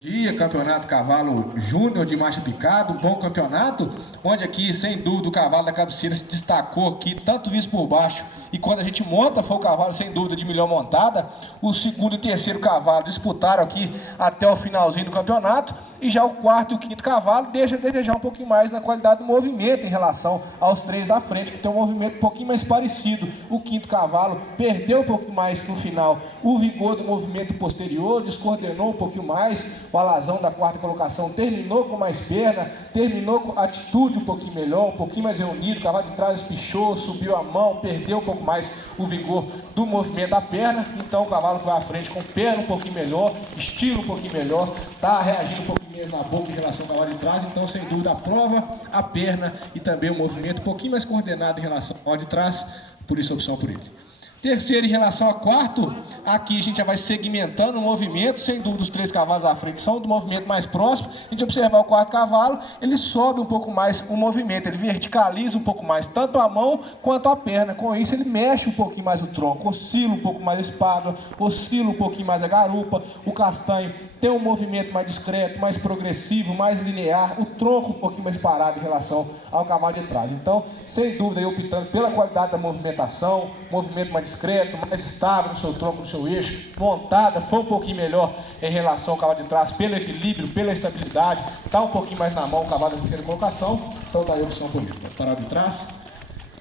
Dia, Campeonato Cavalo Júnior de Marcha Picada, um bom campeonato, onde aqui, sem dúvida, o cavalo da cabeceira se destacou aqui, tanto visto por baixo, e quando a gente monta, foi o cavalo, sem dúvida, de melhor montada. O segundo e terceiro cavalo disputaram aqui até o finalzinho do campeonato, e já o quarto e o quinto cavalo deixa a desejar um pouquinho mais na qualidade do movimento em relação aos três da frente, que tem um movimento um pouquinho mais parecido. O quinto cavalo perdeu um pouquinho mais no final o vigor do movimento posterior, descoordenou um pouquinho mais. O alazão da quarta colocação terminou com mais perna, terminou com atitude um pouquinho melhor, um pouquinho mais reunido. O cavalo de trás espichou, subiu a mão, perdeu um pouco mais o vigor do movimento da perna. Então o cavalo que vai à frente com perna um pouquinho melhor, estilo um pouquinho melhor, está reagindo um pouquinho mais na boca em relação ao cavalo de trás. Então, sem dúvida, a prova, a perna e também o movimento um pouquinho mais coordenado em relação ao cavalo de trás, por isso a opção por ele. Terceiro, em relação a quarto, aqui a gente já vai segmentando o movimento. Sem dúvida, os três cavalos à frente são do movimento mais próximo. A gente observar o quarto cavalo, ele sobe um pouco mais o movimento, ele verticaliza um pouco mais tanto a mão quanto a perna. Com isso, ele mexe um pouquinho mais o tronco, oscila um pouco mais a espádua, oscila um pouquinho mais a garupa. O castanho tem um movimento mais discreto, mais progressivo, mais linear, o tronco um pouquinho mais parado em relação ao cavalo de trás. Então, sem dúvida, eu optando pela qualidade da movimentação, movimento mais discreto, mais estável no seu tronco, no seu eixo, montada, foi um pouquinho melhor em relação ao cavalo de trás, pelo equilíbrio, pela estabilidade, está um pouquinho mais na mão o cavalo da terceira colocação, então está aí a opção por ele. Parado de trás.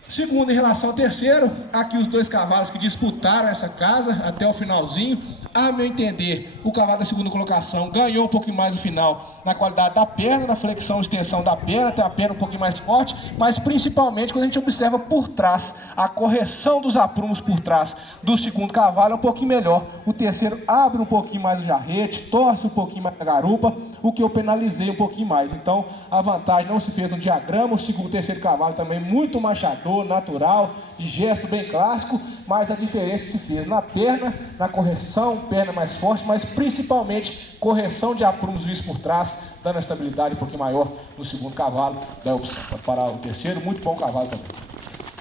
Segundo, em relação ao terceiro, aqui os dois cavalos que disputaram essa casa até o finalzinho. A meu entender, o cavalo da segunda colocação ganhou um pouquinho mais no final na qualidade da perna, da flexão e extensão da perna, tem a perna um pouquinho mais forte, mas principalmente quando a gente observa por trás, a correção dos aprumos por trás do segundo cavalo é um pouquinho melhor. O terceiro abre um pouquinho mais o jarrete, torce um pouquinho mais a garupa, o que eu penalizei um pouquinho mais. Então, a vantagem não se fez no diagrama. O segundo e terceiro cavalo também muito machador, natural, de gesto bem clássico, mas a diferença se fez na perna, na correção, perna mais forte, mas principalmente correção de aprumos vistos por trás, dando uma estabilidade um pouquinho maior no segundo cavalo, da opção para parar o terceiro. Muito bom cavalo também.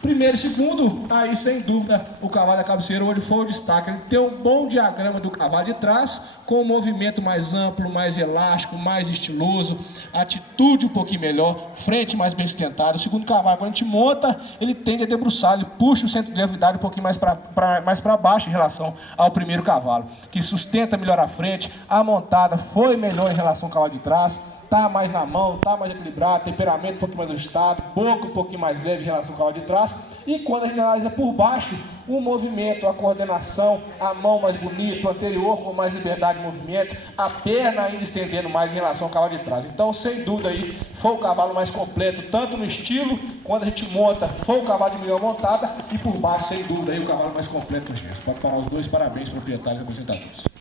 Primeiro e segundo, aí sem dúvida o cavalo da cabeceira hoje foi o destaque. Ele tem um bom diagrama do cavalo de trás, com um movimento mais amplo, mais elástico, mais estiloso, atitude um pouquinho melhor, frente mais bem sustentada. O segundo cavalo, quando a gente monta, ele tende a debruçar, ele puxa o centro de gravidade um pouquinho mais para baixo em relação ao primeiro cavalo, que sustenta melhor a frente. A montada foi melhor em relação ao cavalo de trás. Está mais na mão, está mais equilibrado, temperamento um pouquinho mais ajustado, boca um pouquinho mais leve em relação ao cavalo de trás. E quando a gente analisa por baixo, o movimento, a coordenação, a mão mais bonita, o anterior com mais liberdade de movimento, a perna ainda estendendo mais em relação ao cavalo de trás. Então, sem dúvida aí, foi o cavalo mais completo, tanto no estilo, quando a gente monta, foi o cavalo de melhor montada, e por baixo, sem dúvida aí, o cavalo mais completo no gesto. Pode parar os dois, parabéns, proprietários e apresentadores.